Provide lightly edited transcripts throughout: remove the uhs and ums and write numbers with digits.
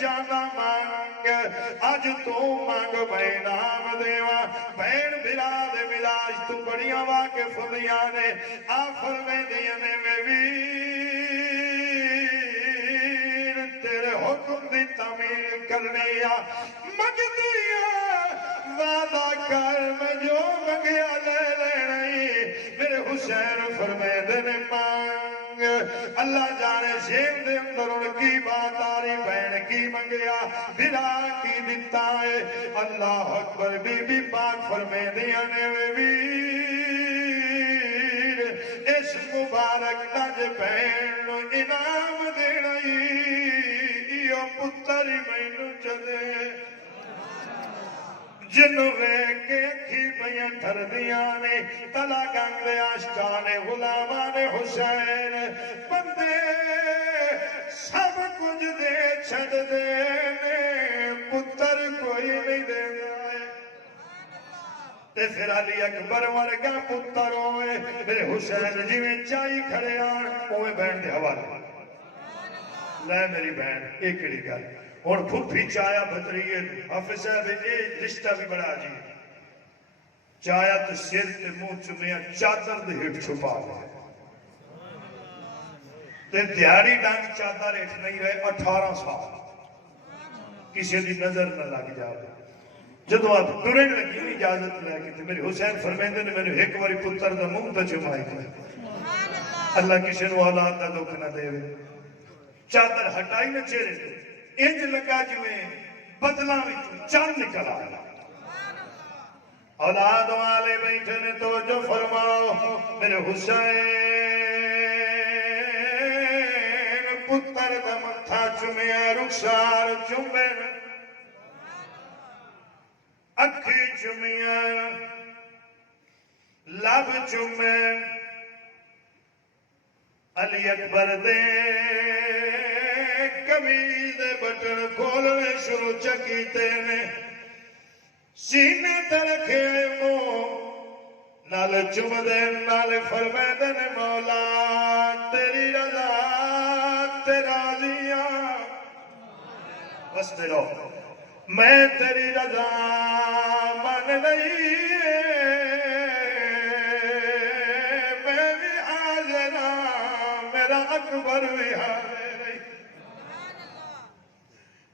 جانا مانگ اج تو مانگ میں نام دیوا بہن بھرا دے ملاج تو بڑیاں واقف ہوندیاں نے آفر میں دیاں نے میں ویر تیرے حکم دی تعمیل کرنی منگدی وعدہ کر میں جو منگیا لے لینی میرے حسین فرمیندے نے مانگ اللہ جانے شیم دے اندر ان کی بات آری بہن کی منگیا بھرا کی دیتا ہے اللہ اکبر بی بی پاک فرمیندیاں نے ویر اس مبارک نج بہن نو انعام دینائی یہ پتر میں نو چلے جنوں کے اکھی پیاں تھر دیاں نے تلا گنگلے آشکانے غلامان حسین بندے سب کچھ دے چھڑ دے پتر کوئی نہیں دے رہا تے پھر علی اکبر ورگا پتر ہوئے میرے حسین جی میں چائی کھڑے آن اوے بہن دے حوالے لے میری بہن ایک کڑی گل اور پھوپھی چایا بطریے حافظ صاحب یہ رشتہ بھی بڑا عجیب چایا تو سر تے منہ چمیاں چادر دے ہٹ چھپا گئے تے دیاری ڈانگ چادر ہٹ نہیں رہے 18 سال کسی دی نظر نہ لگ جائے جدو آپ ٹرن لگی ہوئی اجازت لے کے میرے حسین فرمیندے نے میں نے ایک باری پتر دا منہ تے چمائی اللہ کسی نو اولاد دا دکھ نہ دے چادر ہٹائی نہ چہرے تے انج لگا جویں بدلاں وچ چند نکل آیا اولاد والے بیٹھے نے توجہ فرماؤ میرے حسین پتر دا متھا چومیا رخسار چومے اکھی چومیا لب چومے علی اکبر دے قمیض دے بٹن کھولنے شروع چکیتے نے سینے تے رکھے منہ نال چم دے نال فرمیندے نے مولا تیری رضا تے راضیاں بس تیرو میں تیری رضا من نہیں میں بھی حاضر میرا اکبر بھی حاضر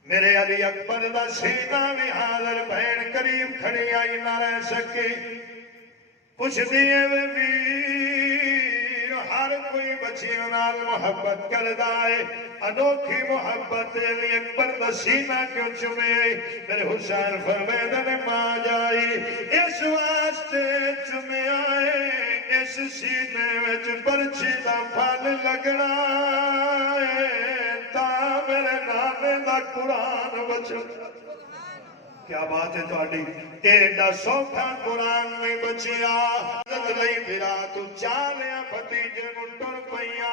میرے علی اکبر دا سینہ بھی حاضر بہن قریب کھڑی آئی نہ رہ سکی پوچھ دیئے وے ویر ہر کوئی بچیوں نال محبت کردہ ہے انوکھی محبت علی اکبر دا سینہ کیوں چمے میرے حسین فرمیدہ نے ماں جائی اس واسطے چمے آئے اس سینے وچ پرچی دا پھل لگنا ہے تا میرے نانے دا قرآن بچو کیا بات ہے تو آڈی ایڈا سوکھا قرآن میں بچیا لئی بھرا تو چالیا بھتیجے منٹر پہیا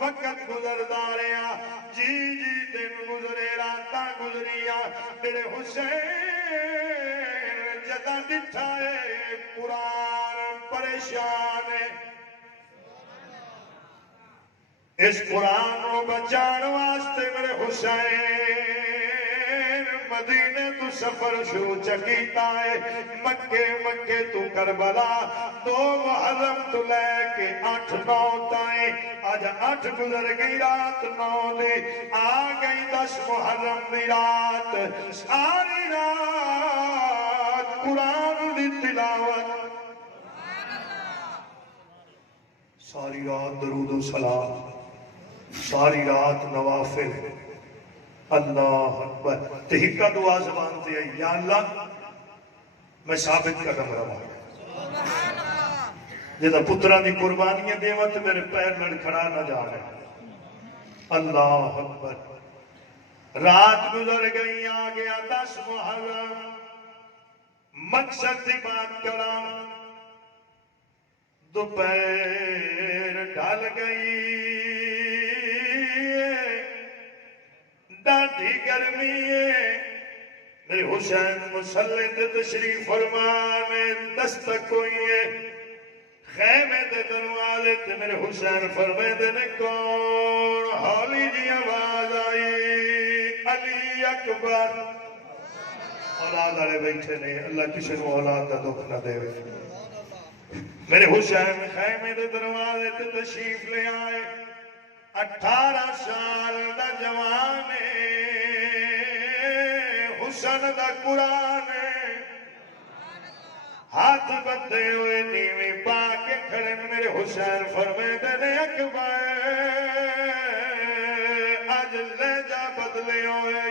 وقت گزر داریا جی جی دن گزرے راتاں گزریا میرے حسین جدہ ڈٹھا ہے قرآن پریشان ہے اس قرآن کو بچان واسطے میرے حسین مدینے تو سفر شروع چکیتا ہے مکے تو کربلا 2 محرم تو لے کے 8-9 تائیں آج 8 گزر گئی رات 9 دی آ گئی 10 محرم دی رات ساری رات قرآن دی تلاوت ساری رات درود و سلام ساری رات نوافل اللہ اکبر تحقہ دعا زبان تے یا اللہ میں ثابت قدم رہا جیدہ پتران دی قربانیاں دیوہ تو میرے پیر لڑکھڑا نہ جا رہے اللہ اکبر رات گزر گئی آ گیا 10 محرم مقصد دی بات کرا دوپہر ڈال گئی ڈاڈھی گرمی ہے میرے حسین مسلح تے تشریف فرمانے دستک ہوئی ہے خیمے دے دروازے تے میرے حسین فرمے دے نے کون ہولی جی آواز آئی علی اکبر اولاد والے بیٹھے نے اللہ کسی کو اولاد کا دکھ نہ دے میرے حسین خیمے دے دروازے تے تشریف لے آئے 18 سال دا جوان حسن دا قرآن ہاتھ بدے ہوئے نیویں پا کے کھڑے میرے حسین فرمیندے نے اکبر اج لہجہ بدلے ہوئے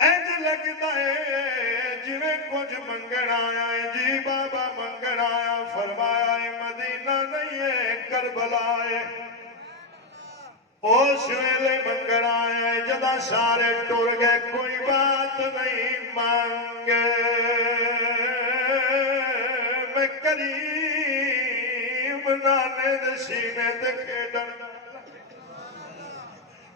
اینج لگتا ہے جویں کچھ منگن آیا ہے جی بابا منگن آیا فرمایا ہے مدینہ نہیں ہے کربلا ہے اس ویلے منگن آیا ہے جدا سارے ٹر گئے کوئی بات نہیں مانگے میں کریم نانے دے سینے تے کھیڈن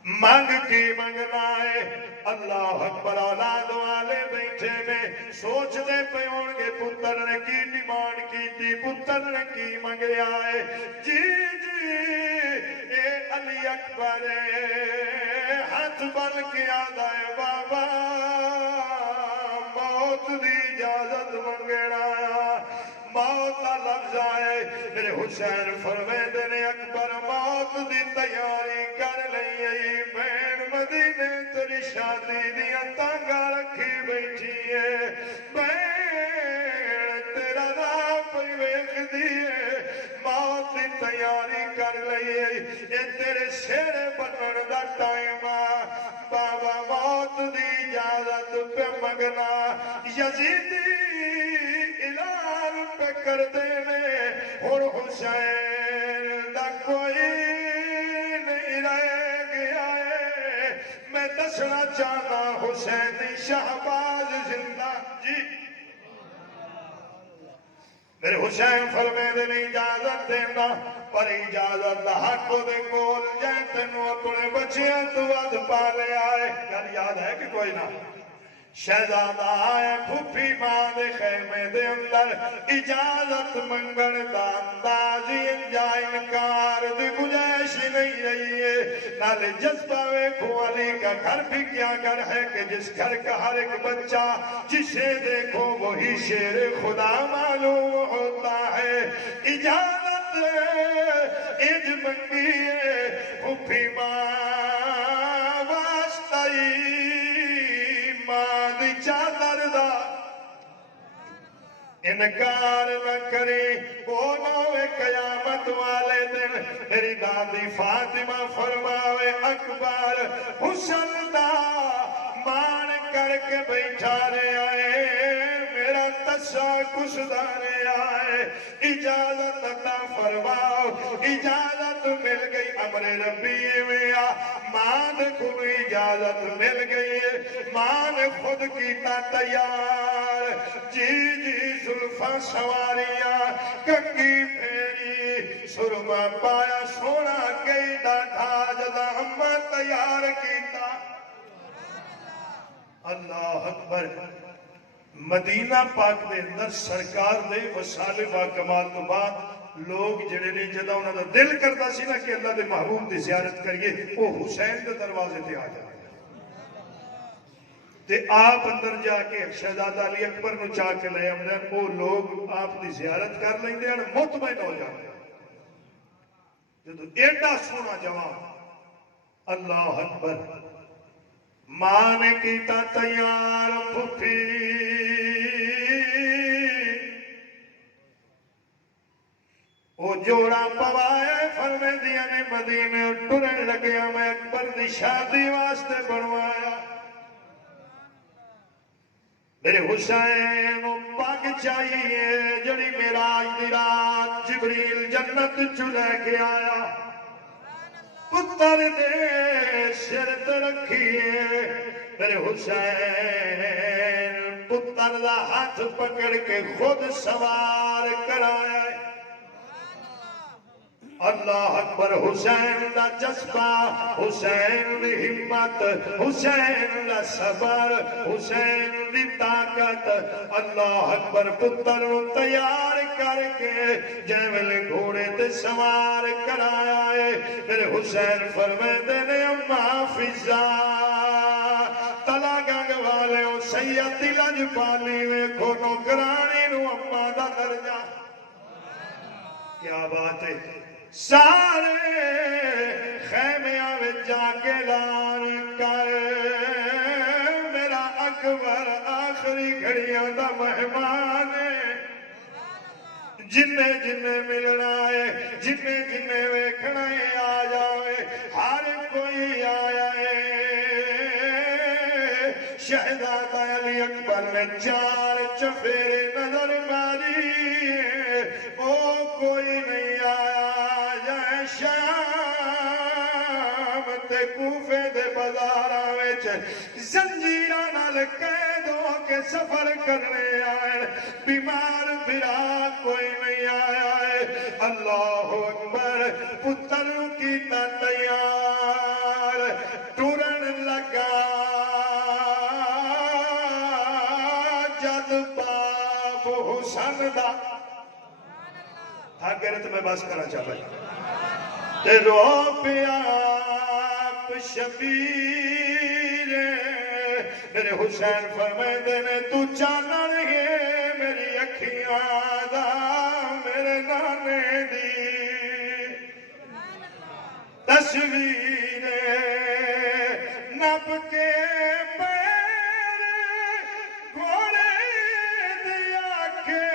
مانگ کی منگنا ہے اللہ اکبر اولاد والے بیٹھے نے سوچ دے پہ ہونگے پتر نے کی ڈیمانڈ کی تھی پتر نے کی منگیا ہے جی جی اے علی اکبر ہاتھ بن کے آدھا ہے بابا موت دی اجازت منگنا موت کا لفظ آئے میرے حسین فرمیندے نے اکبر موت دی تیاری کر لئی بین مدینے تیری شادی دیا تانگا رکھی بیٹھی ہے بین تیرا نام پہ ویکھ دیئے موت دی تیاری کر لئی یہ تیرے سیرے بنن دا ٹائم بابا موت دی اجازت پہ منگنا یزیدی اعلان پہ کر دینے اور حسین دا کوئی نہیں رہ گیا ہے میں دسنا چاہتا حسین شہباز زندہ جی میرے حسین فرمیندے نے اجازت دینا پر اجازت حق دے کول جائے تینوں اپنے بچیاں تو ود پالے آئے یار یاد ہے کہ کوئی نہ شہزادہ آئے پھوپھی ماں دے خیمے دے اندر اجازت منگن دا اندازی انجا انکار دی گنجائش نہیں رہی ہے نالے جذبہ ویکھو علی کا گھر بھی کیا گھر ہے کہ جس گھر کا ہر ایک بچہ جسے دیکھو وہی شیر خدا معلوم ہوتا ہے اجازت اج منگی ہے پھوپھی ماں واسطائی چادر دا انکار نہ کرے وہ نوے قیامت والے دن میری دادی فاطمہ فرماوے اکبر حسن دا مان کر کے بیٹھا رہے آئے میرا تسا کچھ دارے آئے اجازت عطا فرماؤ اجازت مل گئی امر ربی میں مان کو اجازت مل گئی مان خود کیتا تیار جی جی زلفاں سواریاں کنگی پھیری سرما پایا سونا گئی دا ڈھاج دا ہمہ تیار کیتا اللہ اکبر مدینہ پاک دے اندر سرکار دے وصال با کمال تو بعد لوگ جڑے نہیں جدا انہوں نے دل کرتا سی نا کہ اللہ دے محبوب دی زیارت کریے وہ حسین دے دروازے تے آ جائے تے آپ اندر جا کے شہزادہ علی اکبر نو چاہ کے لے آمدے وہ لوگ آپ دی زیارت کر لیں دے مطمئن ہو جاتے جدو ایڈا سونا جوان اللہ اکبر ماں نے کیتا تیار پھوپھی وہ جوڑا پوائے فرمیندیاں نے مدینے ٹرن لگیا میں اکبر دی شادی واسطے بنوایا میرے حسین پاک چاہیے جڑی معراج دی رات جبریل جنت چلے کے آیا پتر دے سر تے رکھیے میرے حسین پتر دا ہاتھ پکڑ کے خود سوار کرایا اللہ اکبر حسین دا جذبہ حسین دی ہمت حسین دا صبر حسین دی طاقت اللہ اکبر پتر تیار کر کے جیول گھوڑے تے سوار کرایا ہے میرے حسین فرمیندے نے اما فضا سید دی لج پالی ویکھو نوکرانی نو اما دا درجہ کیا بات ہے سارے خیمیاں میں جا کے اعلان کر میرا اکبر آخری گھڑیاں دا مہمان ہے جنہیں جنہیں ملنا ہے جنہیں جنہیں ویکھنا ہے آ جاوے ہر کوئی آیا ہے شہزادہ علی اکبر نے چار چفیرے نظر ماری او کوئی نہیں آیا جائے شام تے کوفے دے بازاراں وچ زنجیراں نال قید ہو کے سفر کرنے آئے بیمار بھرا کوئی نہیں آیا ہے اللہ اکبر پتر کی تیار ٹرن لگا جد باب حسن دا اگر تمہیں بس کرنا چاہتا ہے تے رو پیا آپ شبیر میرے حسین فرمیندے نے تو چانن ہے میری اکھیاں دا میرے نانے دی تصویر نب کے پیر گھوڑے دیا کے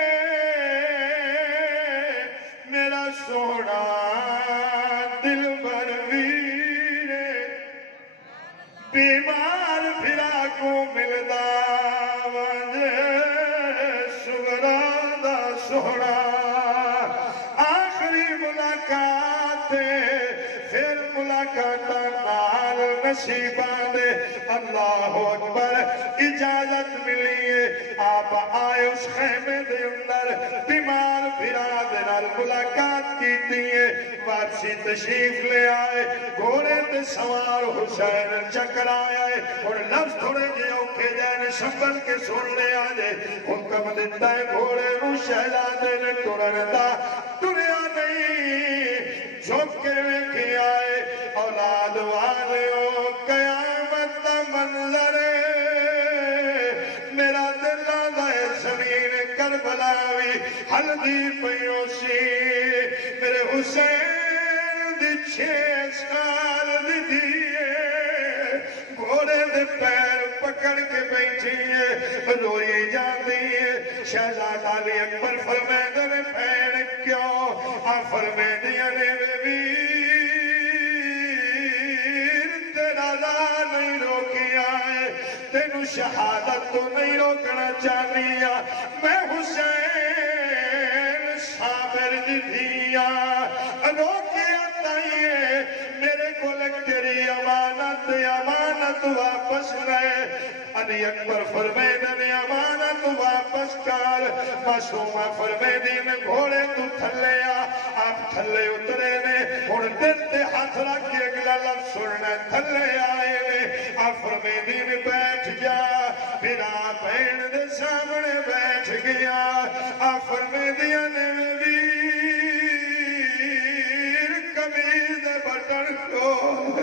میرا سونا دل بر ویر بیمار پھرا کو ملدا وجہ سغرا دا سونا آخری ملاقات پھر ملاقات نال نصیباں دے اللہ اکبر اجازت ملی ہے آپ آئے اس خیمے دے اندر بیمار بھرا دے نال ملاقات کیتی ہے واپسی تشریف لے آئے گھوڑے تے سوار حسین چکر آیا ہے اور لفظ تھوڑے جے اوکھے جائے سنبھل کے سن لے آجے حکم دیتا ہے گھوڑے نو شہزادے نے ٹرن دا ٹریا نہیں جھک کے ویکھی آئے اولاد والےو قیامت دا منظر میرا دل آندا ہے زمین کربلا وی ہلدی پیوں سی میرے حسین دی 6 سال دی دیئے گھوڑے دے پیر پکڑ کے بیٹھی ہے روئی جاندی ہے شہزادہ علی اکبر فرمیندے نے پیر کیوں فرمیندیاں نے ویر تیرا لا نہیں روکیا ہے تینو شہادت تو نہیں روکنا چاہنیا میں حسین صابر دی دیا روکیا تائیے میرے کو لگ تیری امانت واپس رہے علی اکبر فرمیدہ نے امانت واپس کر معصومہ فرمیدی نے گھوڑے تو تھلے آپ تھلے اترے نے اور دل تے ہاتھ رکھ کے اگلا لفظ سننا تھلے آئے نے آپ فرمیدی نے بیٹھ جا پھر آپ بہن دے سامنے بیٹھ گیا آپ فرمیدیاں نے قمیض دے بٹن کھول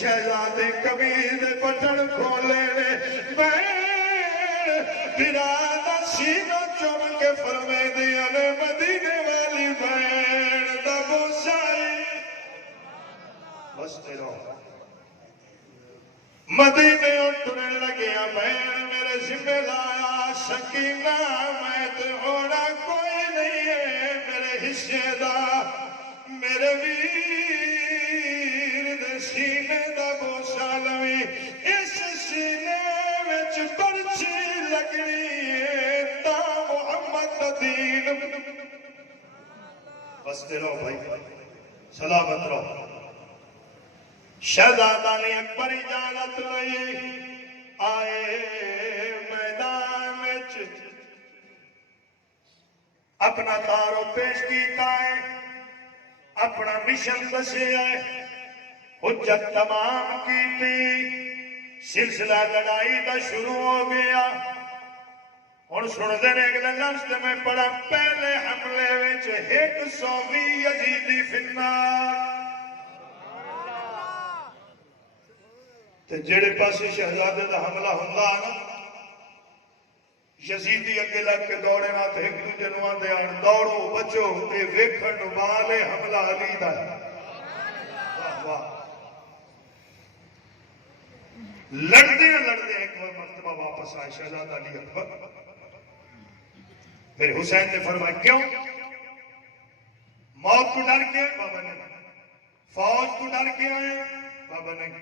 شہزادے قمیض دے بٹن کھولے نے برادہ سینوں چوم کے فرمیدیاں نے مدینے والی بہن دا بوسائی بستے رہو مدینے اٹھنے لگیا بہن میرے ذمہ لایا سکینہ میں تے ہونا کوئی نہیں ہے میرے حصے دا میرے ویر دے سینے دا بوسا لوی اس سینے وچ پرچی لگنی ہے تا محمد دین بستے رہو بھائی سلامت رہو شہزادہ نے اکبر اجازت لئی آئے میدان وچ اپنا تارو پیش کیتا ہے اپنا مشن دسے ہے حجت تمام کی تھی سلسلہ لڑائی دا شروع ہو گیا اور سن دینے اگلے لفظ میں پڑھا پہلے حملے وچ 120 یزیدی فی النار تے جڑے پاسے شہزادے دا حملہ ہوندا نا یزیدی اگے لگ کے دوڑے نہ تے ایک دوجے نوں آندے آن دوڑو بچو اے ویکھن والے حملہ علی دا ہے۔ واہ واہ لڑدے ایک بار مرتبہ واپس آئے شہزادہ علی اکبر پھر حسین نے فرمایا کیوں موت کو ڈر کے آئے بابا نہیں فوج کو ڈر کے آئے بابا نہیں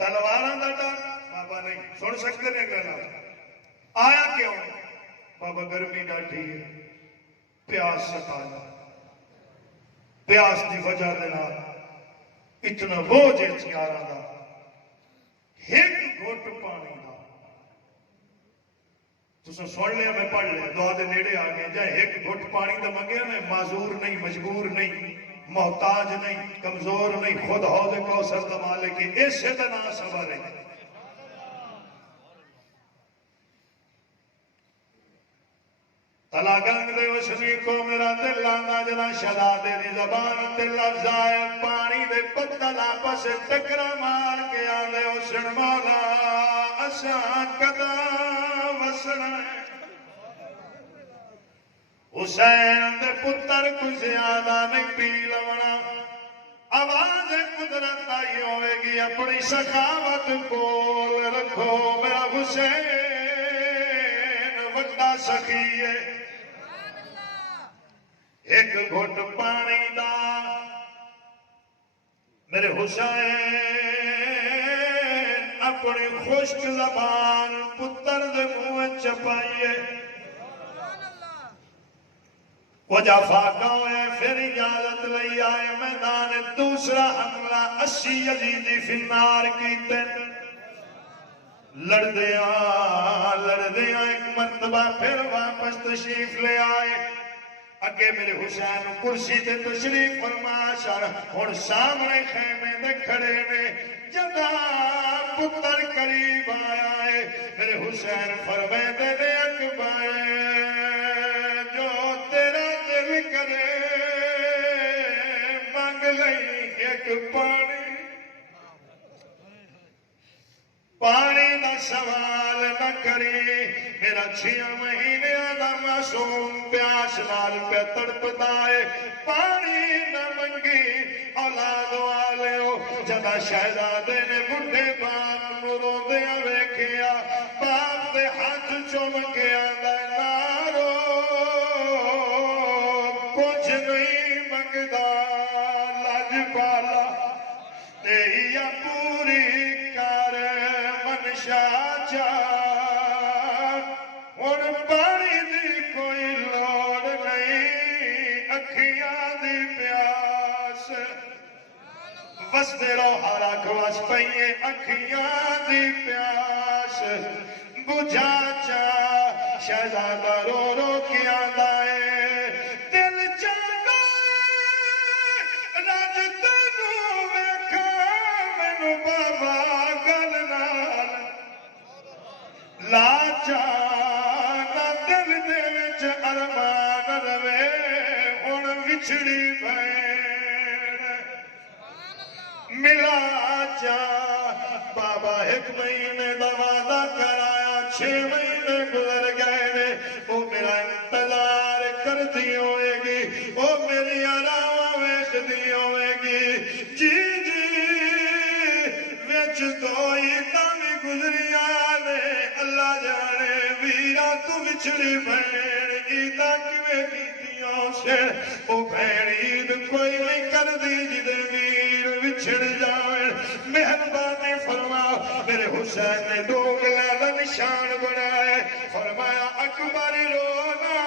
تلواراں دا ڈر بابا نہیں سن سکتے نے گلا آیا کیوں بابا گرمی ڈاٹھی ہے پیاس ستایا پیاس دی وجہ دینا اتنا بوجھ ہتھیاراں دا ایک گھٹ پانی دا تساں سن لیا میں پڑھ لیا دعا دے نیڑے آ گئے جائے ایک گھٹ پانی دا منگیا میں معذور نہیں مجبور نہیں محتاج نہیں کمزور نہیں خود حوض کوثر دا مالک اسے تے نہ صبر ہے تلا گنگ دے وسنی کو میرا دل آنگا جنا شہزادے دی زبان تے لفظ آئے پانی دے پتل آپس ٹکرا مار کے آندے حسن مولا اساں کدا وسنا حسین دے پتر کو زیادہ نہیں پی لونا آواز قدرت آئی ہوئے گی اپنی سخاوت کول رکھو میرا حسین وڈا سخی ہے ایک گھٹ پانی دا میرے حسین اپنی خشک زبان پتر دے منہ چپائیے وجہ فاقہ ہوئے پھر اجازت لئی آئے میدان دوسرا حملہ 80 یزیدی فنار کیتے لڑدیاں ایک مرتبہ پھر واپس تشریف لے آئے اگے میرے حسین کرسی تے تشریف فرما شر ہن سامنے خیمے دے کھڑے نے جدا پتر قریب آیا ہے میرے حسین فرمیندے نے اکبر جو تیرا دل کرے مانگ لئی ایک پانی دا سوال نہ کری میرا 6 مہینے دا معصوم پیاس نال پہ تڑپدا ہے پانی نہ منگی اولاد والےو جدا شہزادے نے بڈھے باپ نوں روندیاں ویکھیا باپ دے ہاتھ چوم کے آندا نہ رو کچھ نہیں منگدا لج پالا تییا پوری کر چاچا ہن پانی دی کوئی لوڑ نہیں اکھیاں دی پیاس وستے رو ہارا کھواس پئیے اکھیاں دی پیاس بجھا چا شہزادہ رو رو کے آندا ہے دل چاہتا رج تینوں ویکھاں مینوں بابا گل نال لاچا نہ دل دے وچ ارمان روے ہن وچھڑی بھین ملا چا بابا 1 مہینے دا وعدہ کرایا 6 مہینے گزر گئے نے وہ میرا انتظار کردی ہوئے گی وہ میری آراواں ویکھدی ہوئے گی جی وچ دوئی تاوی گزریاں نے اللہ جانے ویرا تو وچھڑی بھین عیدہ کیویں کیتیاں سے او بھین عید کوئی نہیں کردی جدے ویر وچھڑ جاویں مہربانی فرما میرے حسین نے 2 گلاں دا نشان بنائے فرمایا اکبر رونا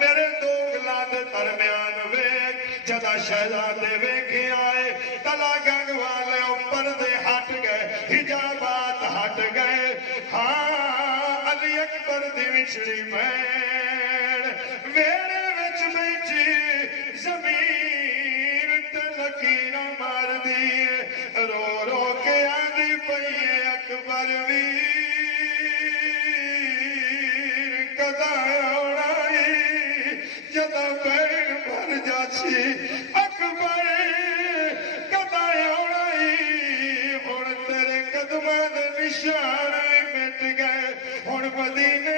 میرے 2 گلاں دے درمیان ویکھ جدا شہزادے ویکھے آئے تلا گنگ والے پردے ہٹ گئے حجابات ہٹ گئے ہاں علی اکبر دی وچھڑی بھین ویڑے وچ بیٹھی زمین تے لکیراں مار دی رو رو کے آندی پئی اکبر ویر کدا آونا جدا بھین بھر جاسی اکبر کدا آونا ہن تیرے قدماں دے نشان مٹ گئے ہن مدینے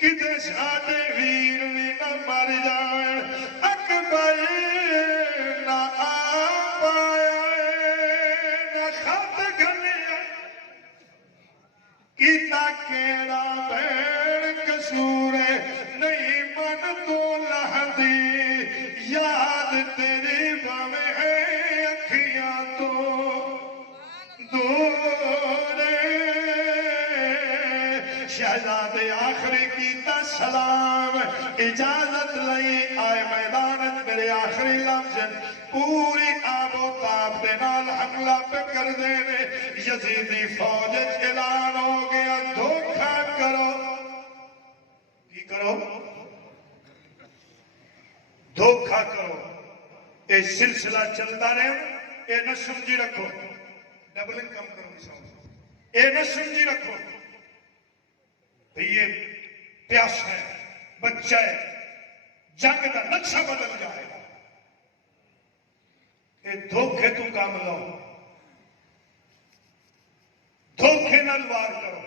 کتے ساڈے ویر بھی نہ مر جان اکبر نہ آ پایا نہ خط گھلیا کیتا کیڑا بین قصور نہیں من تو لہدی یاد تیری باویں اکھیاں تو دور شہزادے آخری کیتا سلام اجازت لئی آئے میدانت میرے آخری لفظ پوری آب و تاب دے نال حملہ پہ کر دینے یزیدی فوج اعلان ہو گیا دھوکھا کرو کی کرو دھوکھا کرو اے سلسلہ چلتا رہے اے نہ سمجھی رکھو ڈبلنگ کم کرو اے نہ سمجھی رکھو یہ پیاس ہے بچہ ہے جنگ کا نقشہ بدل جائے گا یہ دھوکھے تو کام لو دھوکھے نال وار کرو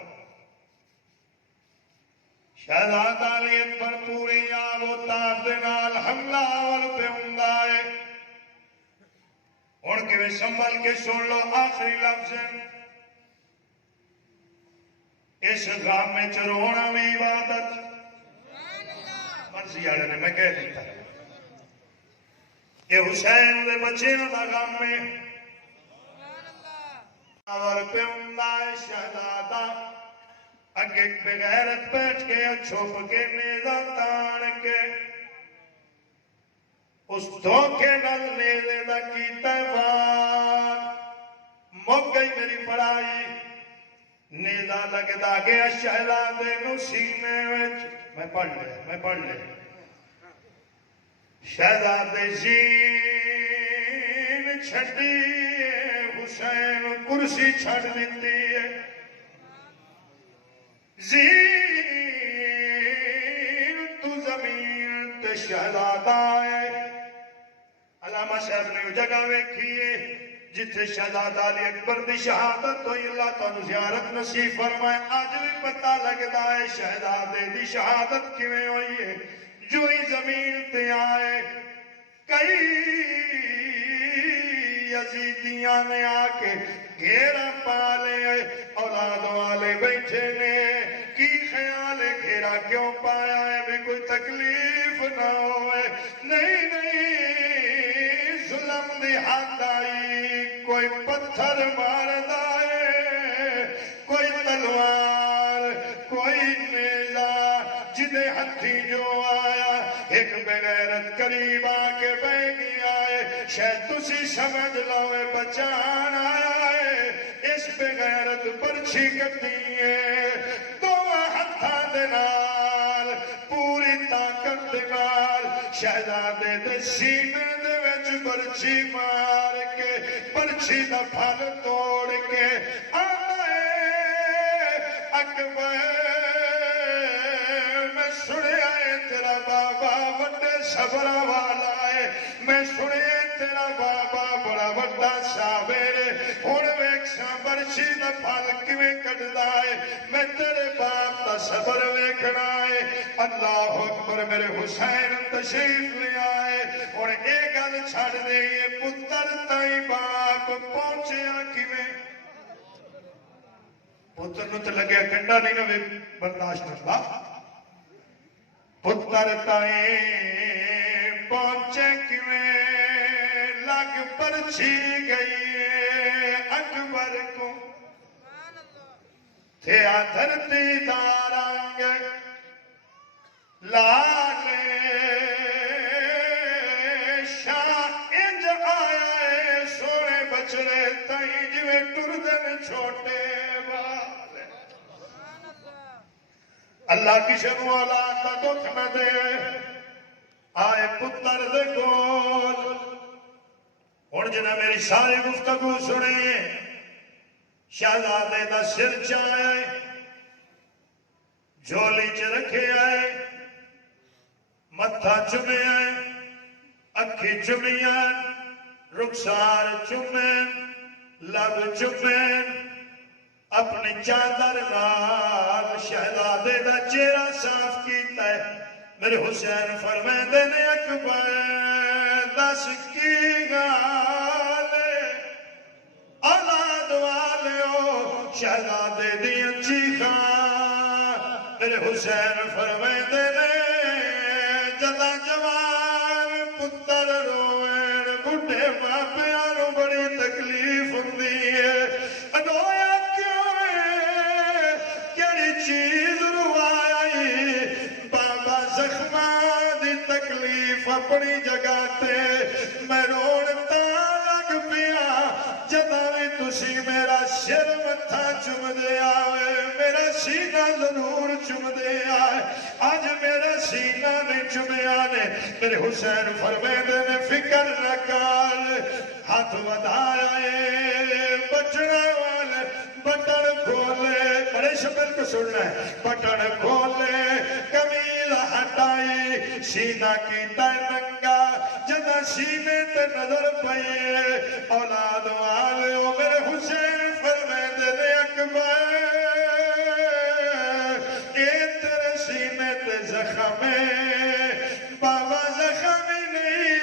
شہزادہ علی اکبر پوری آب و تاب دے نال حملہ آور پہ ہوندا ہے ہن کیویں سنبھل کے سن لو آخری لفظ اس غام میں چرونا بھی عبادت مرضی والے نے میں کہہ دیتا یہ حسین دے بچے دا غام میں اور پہ ہوندا ہے شہزادہ اگے بغیرت بیٹھ کے چھپ کے نیزہ تان کے اس دھوکے نال نیزے دا کیتا وار مک گئی میری پڑھائی نیزہ لگدا گیا شہزادے نو سینے وچ میں پڑھ لے شہزادے زین چھڈی حسین کرسی چھڑ دیتی ہے زین تو زمین تے شہزادہ ہے علامہ صاحب نے جگہ ویکھیے جتھے شہزادہ علی اکبر دی شہادت ہوئی اللہ تعالی زیارت نصیب فرمائے آج بھی پتہ لگدا ہے شہزادے دی شہادت کیویں ہوئی ہے جو ہی زمین تے آئے کئی یزیدیاں نے آ کے گھیرا پا لے اولاد والے بیٹھے نے کی خیال ہے گھیرا کیوں پایا ہے بھی کوئی تکلیف نہ ہوئے نہیں ظلم دی حد آئی کوئی پتھر ماردا ہے کوئی تلوار کوئی نیزہ جدے ہتھی جو آیا ایک بغیرت قریب آ کے بہ گیا ہے شاید تسی سمجھ لو بچان آیا ہے اس بغیرت پرچھی کٹی ہے دو ہتھاں دے نال پوری طاقت دے نال شہزادے دے سینے دے وچ پرچھی مار کے پرچھی دا پھل توڑ کے آئے اکبر میں سنیا ہے تیرا بابا بڑے صبر والا ہے میں سنیا تیرا بابا بڑا بڑا صابر ہے ہن ویکھ برچھی دا پھل کیویں کڈدا ہے میں تیرے باپ دا صبر ویکھنا ہے اللہ اکبر میرے حسین تشریف لے آئے ہن اے گل چھڑ دے پتر تائی باپ پہنچیا کیویں پتر نو تے لگیا کنڈا نہیں نہ برداشت کردا پتر تائی پہنچے کیویں لگ پرچھی گئی اکبر کو تھے دھرتی دا رنگ لال شاہ انج آیا ہے سونے بچڑے تائیں جویں ٹردن چھوٹے بال اللہ کی شروع اولاد دا دکھ نہ دے آئے پتر دے کول ہن جنہیں میری ساری گفتگو سنی شہزادے دا سر چاہے جھولی چ رکھے آئے متھا چومے آئے اکھی چومیاں رخسار چومیں لب چومیں اپنی چادر نال شہزادے دا چہرہ صاف میرے حسین فرمیندے نے اکبر دس کی گال اولاد والیو شہزادے دیاں چیخاں میرے حسین فرمیندے نے جدا جوان پتر روئن بڑھے ماپیاں نو بڑی تکلیف ہوندی ہے انویا کیوں ہے کیڑی چیز روائی بابا زخماں دی تکلیف اپنی جگہ تے میں روڑتا لگ پیا جدا بھی تسی میرا سر متھا چم دے آوے میرا سینہ ضرور چم دے آئے آج میرا سینہ نے چمیا نے میرے حسین فرمیندے نے فکر نہ کر ہاتھ ودھایا بچنا والے بٹن کھولے بڑے شبر کو سننا ہے بٹن کھولے کمیل ہٹائی سینہ کیتا ننگا جدا سینے تے نظر پئیے اولاد والے او میرے حسین فرمیندے نے اکبر اے تیرے سینے تے زخم ہے بابا زخم نہیں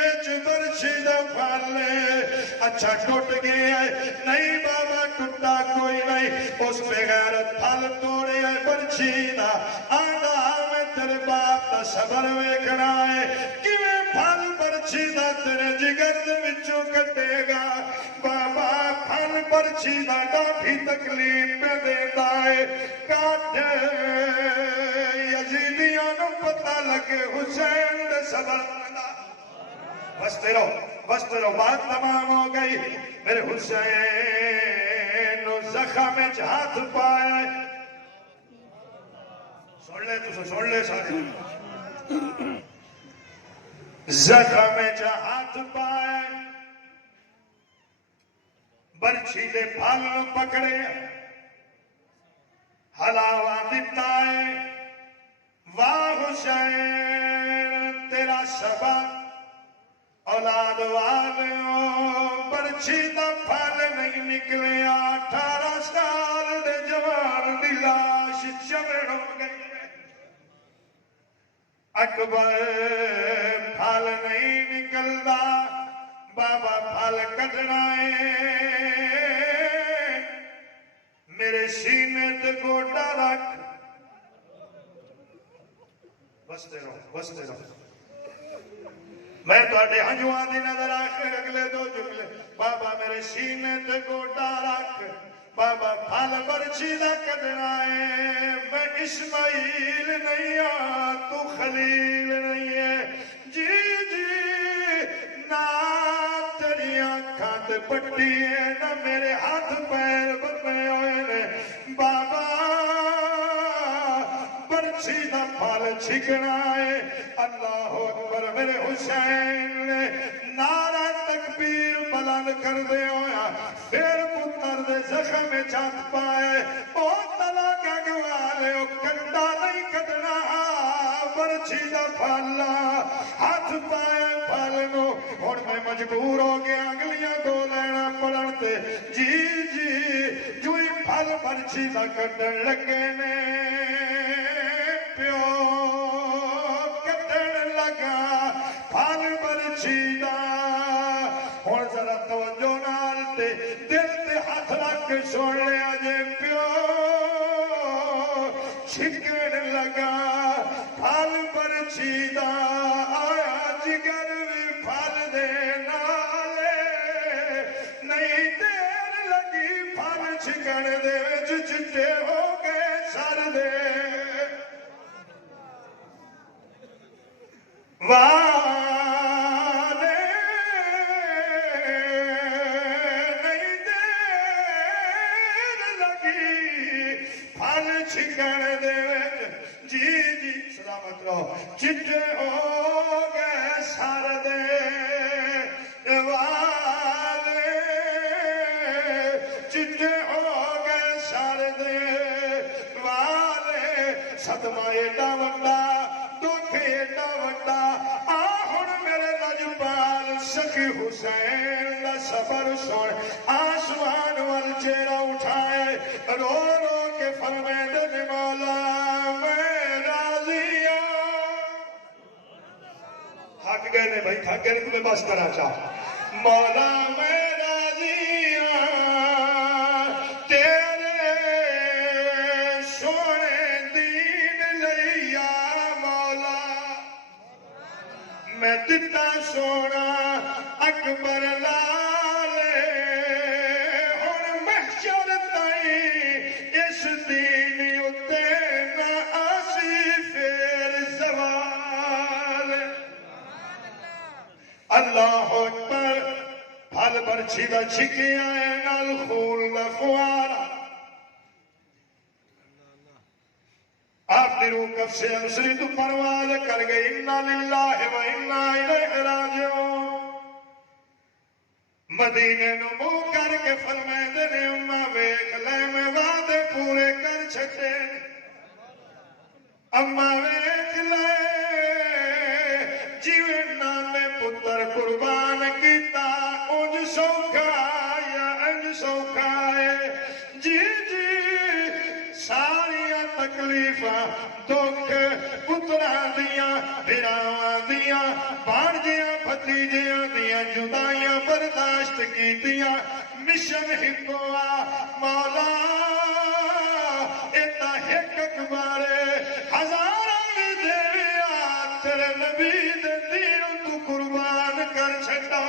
وچ برچھی دا پھل اچھا ٹوٹ گیا ہے نہیں بابا ٹوٹا کوئی نہیں اس پہ غیرت پھل توڑے ہے برچھی دا آنا میں تیرے باپ دا صبر ویکھنا ہے کیویں پھل برچھی دا تیرے جگر دے وچوں کٹے گا بابا پھل برچھی دا ڈاٹھی تکلیف پہ دیتا ہے کاٹ یزیدیاں نو پتہ لگے حسین دے صبر بستے رہو بات تمام ہو گئی میرے حسین نو زخم وچ ہاتھ پایا سن لے سارے زخم وچ ہاتھ پایا برچھی دے پھل پکڑے ہلاوا دتا ہے واہ حسین تیرا سبب اولاد والیوں برچھی دا پھل نہیں نکلے 18 سال دے جوان دی لاش چمڑ ہو گئی اکبر پھل نہیں نکلدا بابا پھل کٹنا ہے میرے سینے تے گوٹا رکھ بستے رہو میں تواڈے ہنجواں دی نظر آخر اگلے دو جملے بابا میرے سینے تے گوٹا رکھ بابا پھل برچھی دا کڈنا ہے میں اسماعیل نہیں ہاں تو خلیل نہیں ہے جی نہ تیری آنکھاں تے پٹی ہے نہ میرے ہاتھ پیر بنے ہوئے نے بابا برچھی دا پھل چھکنا ہے اللہ اکبر میرے حسین نے نعرہ تکبیر بلند کر دے ہویا پھر پتر دے زخم میں چاہت پائے او تلا گنگوالے او کنڈا نہیں کٹنا برچھی دا پھلا ہاتھ پائے پھل نو اور میں مجبور ہو گیا اگلیاں دو لینا پڑھتے جی جو ہی پھل برچھی دا کٹن لگے نے پیو کٹن لگا پھل برچھی دا اور ذرا توجہ نال تے دل تے ہاتھ رکھ سن لیا جے پیو چھکن لگا پھل برچھی دا آیا جگر بھی پھل دے نالے نہیں دیر لگی پھل چھکن دے وچ چٹے ہو گئے سر دے والے نہیں دیر لگی پھل چھکن دے جی سلامت رہو چٹے ہو گئے سر دے والے چٹے ہو گئے سر دے والے صدمہ ایڈا وڈا دکھ ایڈا وڈا آہن میرے لجپال سخی حسین دا صبر سن آسمان وال چہرہ اٹھائے رو رو کے فرمیندے نے مولا میں راضی گئے نے بھائی تھک گئے تمہیں بس کرا چاہ مولا میں راضی ہاں تیرے سونے دین لیا مولا میں دتا سونا اکبر لالے اور محشر تائیں اس دین اتے نہ آسی پھر زوال اللہ اکبر پھل برچھی دا چھکی آئے نال خون دا فوارا آپ نے روح کف سے انسری تو پرواز کر گئی انا للہ و انا الیہ راجعون مدینے نو منہ کر کے فرمائے نے اماں ویکھ لے میں وعدے پورے کر چھٹے اماں ویکھ لے جیویں نامے پتر قربان کیتا اونج سوکھا یا انج سوکھا ہے جی جی ساریاں تکلیفاں دکھ پتراں دیاں بھراواں دیاں بھانجیاں بھتیجیاں دیاں جدائیاں برداشت کیتیاں مشن ہکوا مولا ایتا ہک اکبارے ہزاراں دے تیرے نبی دے دین تو قربان کر چھٹا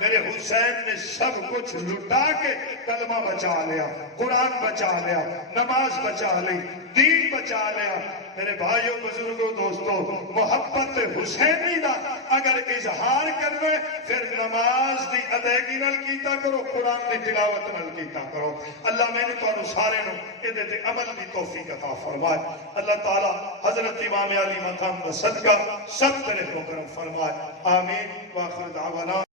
میرے حسین نے سب کچھ لٹا کے کلمہ بچا لیا قرآن بچا لیا نماز بچا لی دین بچا لیا میرے بھائیوں بزرگوں دوستوں محبت حسینی دا اگر اظہار کرنا ہے پھر نماز دی ادائیگی نال کیتا کرو قرآن دی تلاوت نال کیتا کرو اللہ میں نے تو سارے نو ادھے تے عمل دی توفیق عطا فرمائے اللہ تعالی حضرت امام علی مقام دا صدقہ سب طرح کو کرم فرمائے آمین وآخر دعوانا